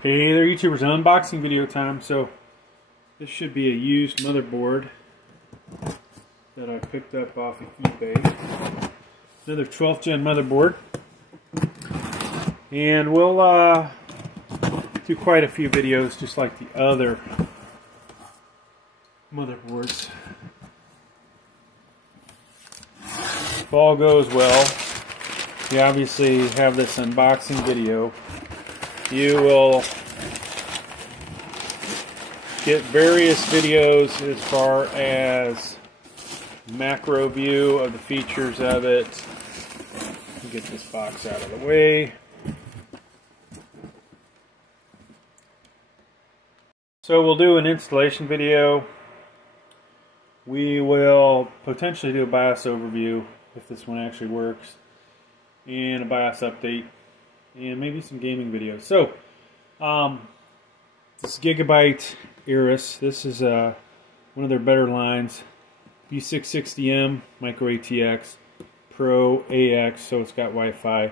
Hey there YouTubers, unboxing video time. So this should be a used motherboard that I picked up off of eBay. Another 12th gen motherboard. And we'll do quite a few videos just like the other motherboards. If all goes well, we obviously have this unboxing video. You will get various videos as far as macro view of the features of it. Get this box out of the way. So we'll do an installation video. We will potentially do a BIOS overview if this one actually works, and a BIOS update, and maybe some gaming videos. So, this is GIGABYTE AORUS. This is one of their better lines. B660M, Micro ATX, Pro AX, so it's got Wi-Fi,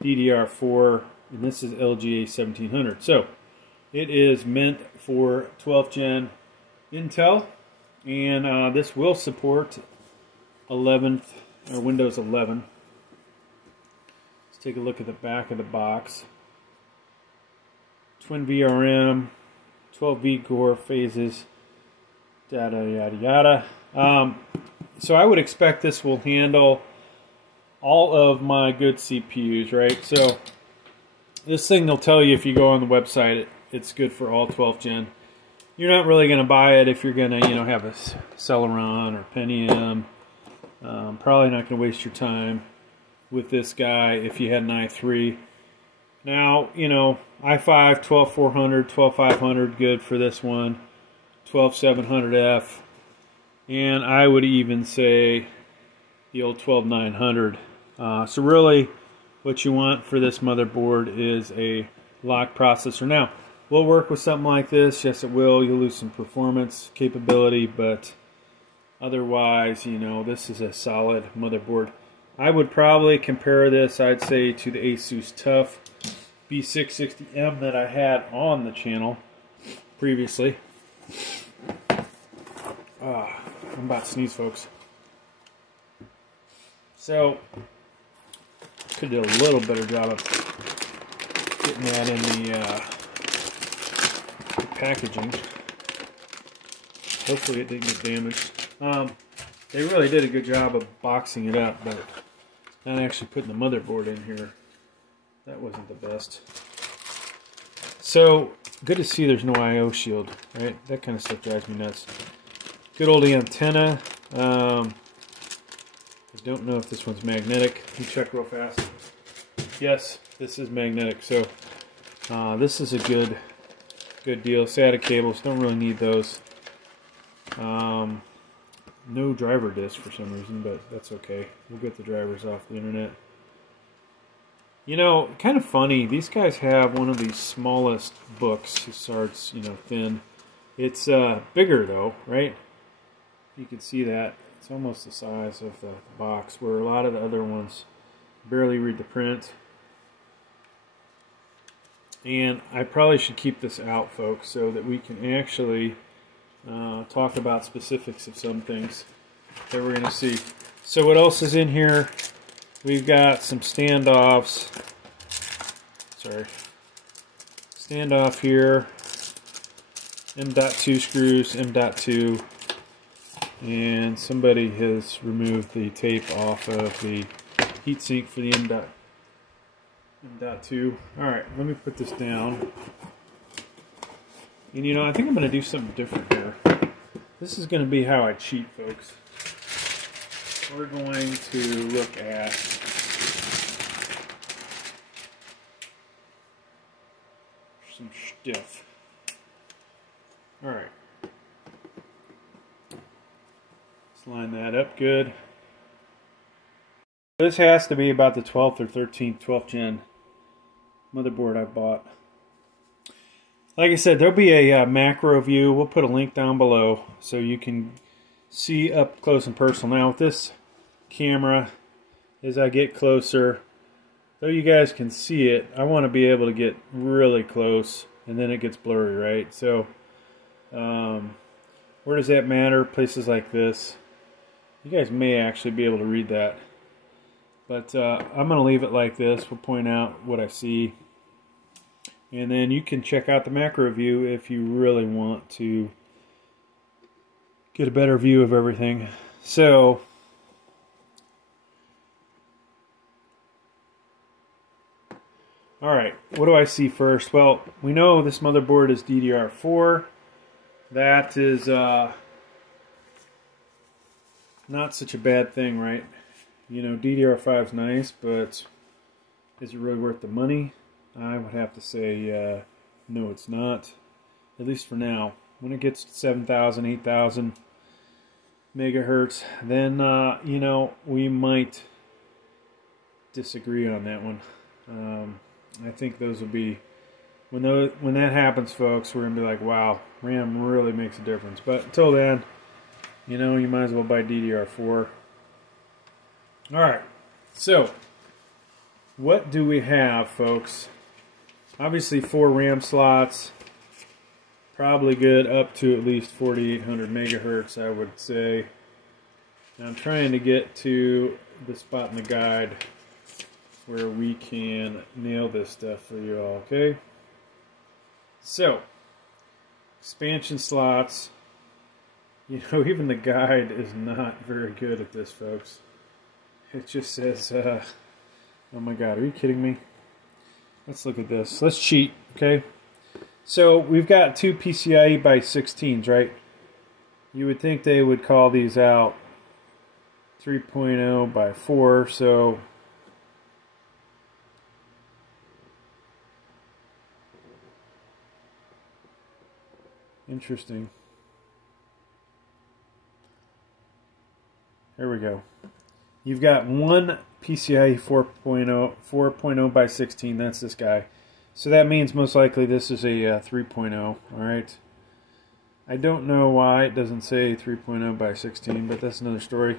DDR4, and this is LGA 1700. So, it is meant for 12th gen Intel, and this will support 11th or Windows 11. Take a look at the back of the box. Twin VRM, 12 V-core phases, yada yada yada. So I would expect this will handle all of my good CPUs, right? So this thing will tell you if you go on the website it's good for all 12th gen. You're not really going to buy it if you're going to, have a Celeron or Pentium. Probably not going to waste your time with this guy if you had an i3. Now, i5 12400, 12500 good for this one, 12700F, and I would even say the old 12900. So really what you want for this motherboard is a lock processor. Now, we'll work with something like this. Yes, it will. You'll lose some performance capability, but otherwise, this is a solid motherboard. I would probably compare this, I'd say, to the ASUS TUF B660M that I had on the channel previously. I'm about to sneeze, folks. So, could do a little better job of getting that in the packaging. Hopefully it didn't get damaged. They really did a good job of boxing it up, but not actually putting the motherboard in here. That wasn't the best. So, good to see there's no I/O shield, right? That kind of stuff drives me nuts. Good old antenna. I don't know if this one's magnetic. Let me check real fast. Yes, this is magnetic. So, this is a good deal. SATA cables, don't really need those. No driver disc for some reason, but that's okay. We'll get the drivers off the internet. Kind of funny, these guys have one of the smallest books. It starts, thin. It's bigger though, right? You can see that. It's almost the size of the box, where a lot of the other ones barely read the print. And I probably should keep this out, folks, so that we can actually talk about specifics of some things that we're going to see. So what else is in here? We've got some standoffs. Sorry. Standoff here. M.2 screws, M.2. And somebody has removed the tape off of the heatsink for the M.2. Alright, let me put this down. And I think I'm going to do something different here. This is going to be how I cheat, folks. We're going to look at some stuff. Alright. Let's line that up good. This has to be about the 12th or 13th 12th gen motherboard I bought. Like I said, there'll be a macro view. We'll put a link down below so you can see up close and personal. Now with this camera, as I get closer, though you guys can see it, I want to be able to get really close and then it gets blurry, right? So where does that matter? Places like this. You guys may actually be able to read that. But I'm going to leave it like this. We'll point out what I see. And then you can check out the macro view if you really want to get a better view of everything. So, alright, what do I see first? Well, we know this motherboard is DDR4. That is not such a bad thing, right? You know, DDR5 is nice, but is it really worth the money? I would have to say no, it's not. At least for now. When it gets to 7,000, 8,000 megahertz, then you know, we might disagree on that one. I think those will be when that happens, folks. We're gonna be like, wow, RAM really makes a difference. But until then, you know, you might as well buy DDR4. All right, so what do we have, folks? Obviously 4 RAM slots, probably good up to at least 4,800 megahertz, I would say. Now I'm trying to get to the spot in the guide where we can nail this stuff for you all, okay? So, expansion slots. You know, even the guide is not very good at this, folks. It just says, oh my god, are you kidding me? Let's look at this. Let's cheat, okay? So we've got 2 PCIe by 16s, right? You would think they would call these out 3.0 by 4, so interesting. There we go. You've got 1 PCIe 4.0 by 16. That's this guy. So that means most likely this is a 3.0. Alright. I don't know why it doesn't say 3.0 by 16, but that's another story.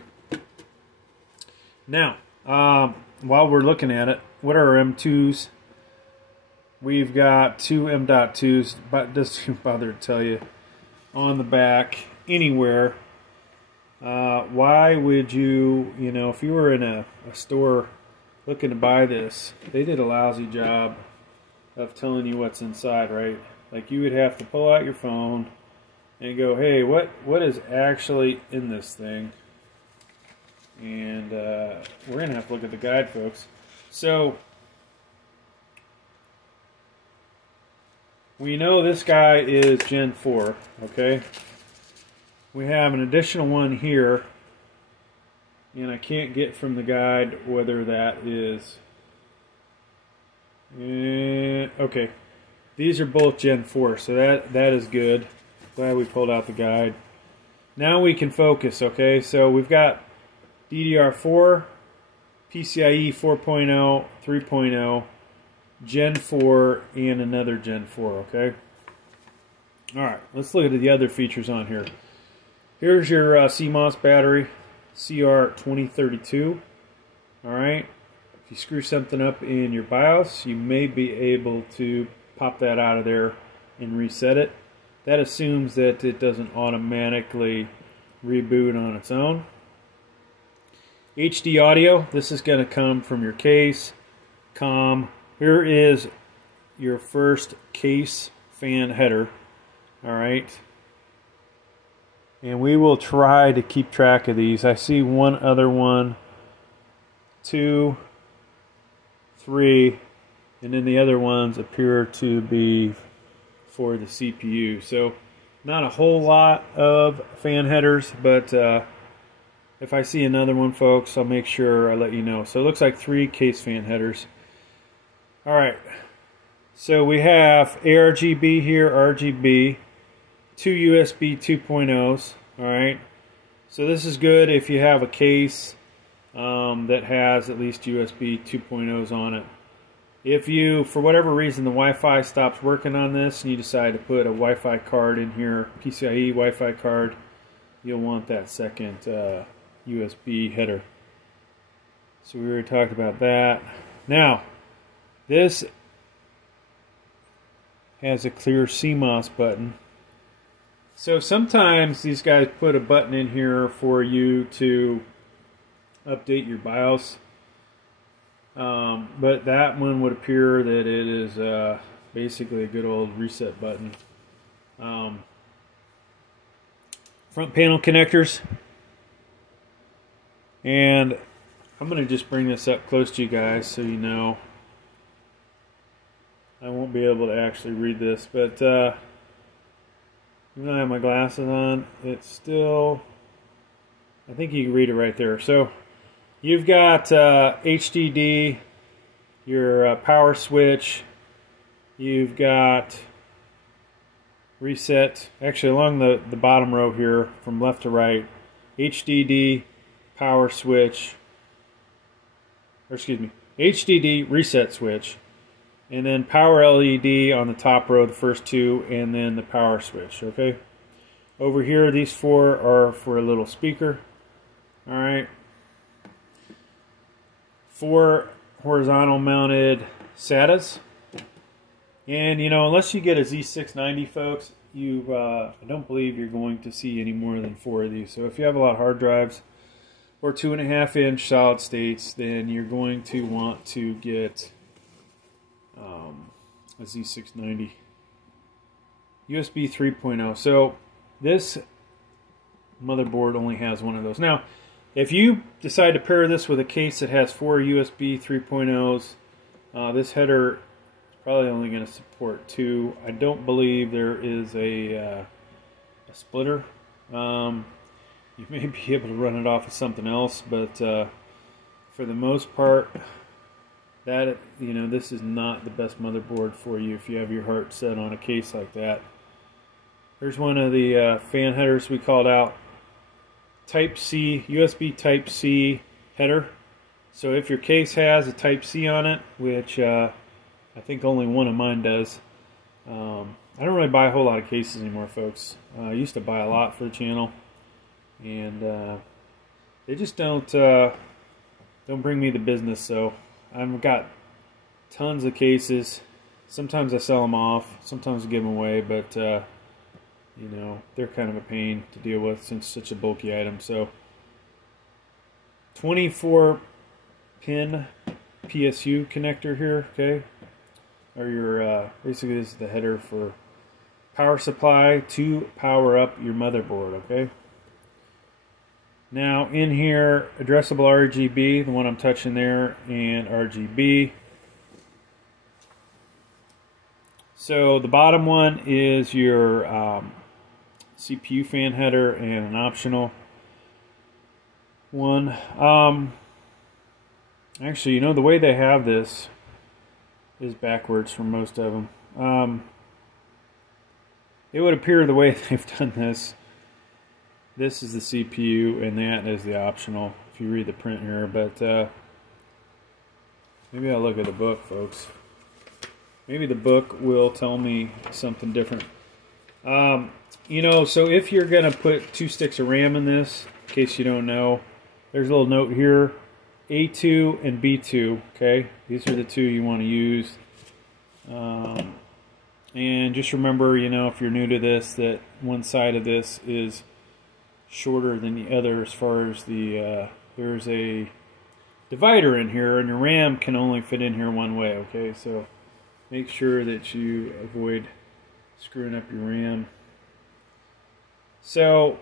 Now, while we're looking at it, what are our M2s? We've got 2 M.2s, but it doesn't bother to tell you on the back anywhere. Why would you, you know, if you were in a store looking to buy this, they did a lousy job of telling you what's inside, right? Like you would have to pull out your phone and go, hey, what is actually in this thing? And we're going to have to look at the guide, folks. So, we know this guy is Gen 4, okay? We have an additional one here, and I can't get from the guide whether that is... okay, these are both Gen 4, so that is good. Glad we pulled out the guide. Now we can focus, okay? So we've got DDR4, PCIe 4.0, 3.0, Gen 4, and another Gen 4, okay? Alright, let's look at the other features on here. Here's your Cmos battery, CR2032. Alright, if you screw something up in your BIOS, you may be able to pop that out of there and reset it. That assumes that it doesn't automatically reboot on its own. HD audio, this is going to come from your case, COM. Here is your first case fan header. Alright. And we will try to keep track of these. I see one other one, 2, 3, and then the other ones appear to be for the CPU. So not a whole lot of fan headers, but if I see another one, folks, I'll make sure I let you know. So it looks like 3 case fan headers. Alright, so we have ARGB here, RGB, 2 USB 2.0s, alright. So this is good if you have a case that has at least USB 2.0s on it. If you, for whatever reason, the Wi-Fi stops working on this and you decide to put a Wi-Fi card in here, PCIe Wi-Fi card, you'll want that second USB header. So we already talked about that. Now, this has a clear CMOS button. So sometimes these guys put a button in here for you to update your BIOS, but that one would appear that it is basically a good old reset button. Front panel connectors, and I'm going to just bring this up close to you guys so you know. I won't be able to actually read this, but even though I have my glasses on, it's still, I think you can read it right there. So you've got HDD, your power switch, you've got reset, actually along the bottom row here from left to right, HDD, power switch, or excuse me, HDD, reset switch, and then power LED on the top row, the first two, and then the power switch, okay? Over here, these four are for a little speaker, all right? 4 horizontal mounted SATAs. And, you know, unless you get a Z690, folks, I don't believe you're going to see any more than 4 of these. So if you have a lot of hard drives or 2.5-inch solid states, then you're going to want to get a Z690. USB 3.0. So this motherboard only has one of those. Now, if you decide to pair this with a case that has 4 USB 3.0s, this header probably only going to support 2. I don't believe there is a splitter. You may be able to run it off of something else, but for the most part, that, you know, this is not the best motherboard for you if you have your heart set on a case like that. Here's one of the fan headers we called out. Type C, USB Type C header. So if your case has a Type C on it, which I think only one of mine does. I don't really buy a whole lot of cases anymore, folks. I used to buy a lot for the channel, and they just don't bring me the business. So I've got tons of cases. Sometimes I sell them off, sometimes I give them away, but you know, they're kind of a pain to deal with since it's such a bulky item. So 24-pin PSU connector here, okay? Or your basically this is the header for power supply to power up your motherboard, okay? Now in here, addressable RGB, the one I'm touching there, and RGB. So the bottom one is your CPU fan header and an optional one. Actually, you know, the way they have this is backwards for most of them. It would appear the way they've done this, this is the CPU and that is the optional, if you read the print here, but maybe I'll look at the book, folks. Maybe the book will tell me something different. You know, so if you're going to put 2 sticks of RAM in this, in case you don't know, there's a little note here, A2 and B2, okay? These are the 2 you want to use. And just remember, you know, if you're new to this, that one side of this is shorter than the other as far as the, there's a divider in here, and your RAM can only fit in here one way, okay? So make sure that you avoid screwing up your RAM. So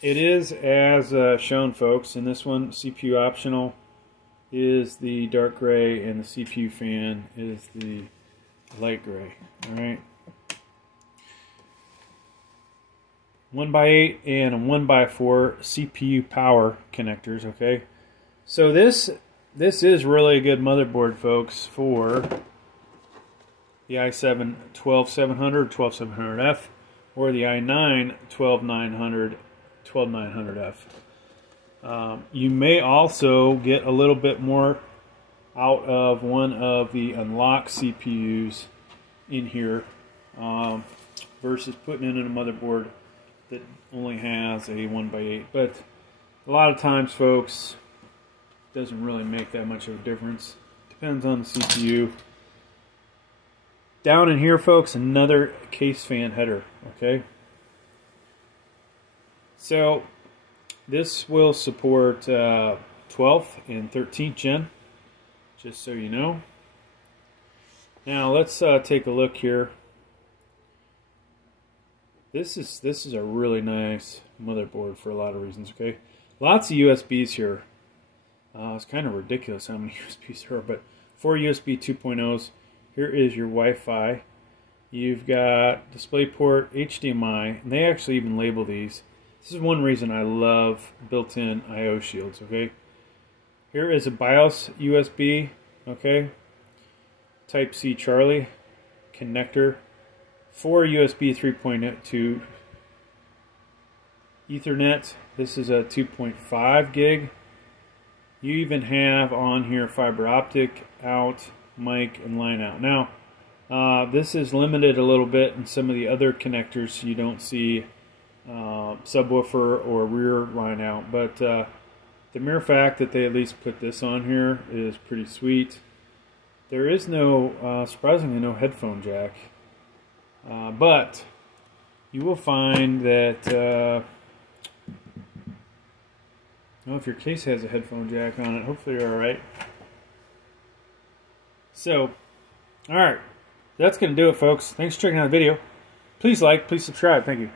it is as shown, folks. In this one, CPU optional is the dark gray, and the CPU fan is the light gray. All right, 1x8 and a 1x4 CPU power connectors. Okay, so this is really a good motherboard, folks, for the i7 12700 12700F or the i9 12900 12900F. You may also get a little bit more out of one of the unlocked CPUs in here versus putting it in a motherboard that only has a 1x8. But a lot of times, folks, it doesn't really make that much of a difference. Depends on the CPU. Down in here, folks, another case fan header, okay? So this will support 12th and 13th gen, just so you know. Now let's take a look here. This is a really nice motherboard for a lot of reasons, okay? Lots of USBs here. It's kind of ridiculous how many USBs there are, but 4 USB 2.0s. Here is your Wi-Fi. You've got DisplayPort, HDMI, and they actually even label these. This is one reason I love built-in I/O shields, okay? Here is a BIOS USB, okay? Type-C Charlie connector. 4 USB 3.2 Ethernet. This is a 2.5 gig. You even have on here fiber optic out, mic, and line out. Now, this is limited a little bit in some of the other connectors. You don't see subwoofer or rear line out, but the mere fact that they at least put this on here is pretty sweet. There is no, surprisingly, no headphone jack, but you will find that well, if your case has a headphone jack on it, hopefully you're alright. So, alright, that's going to do it, folks. Thanks for checking out the video. Please like, please subscribe. Thank you.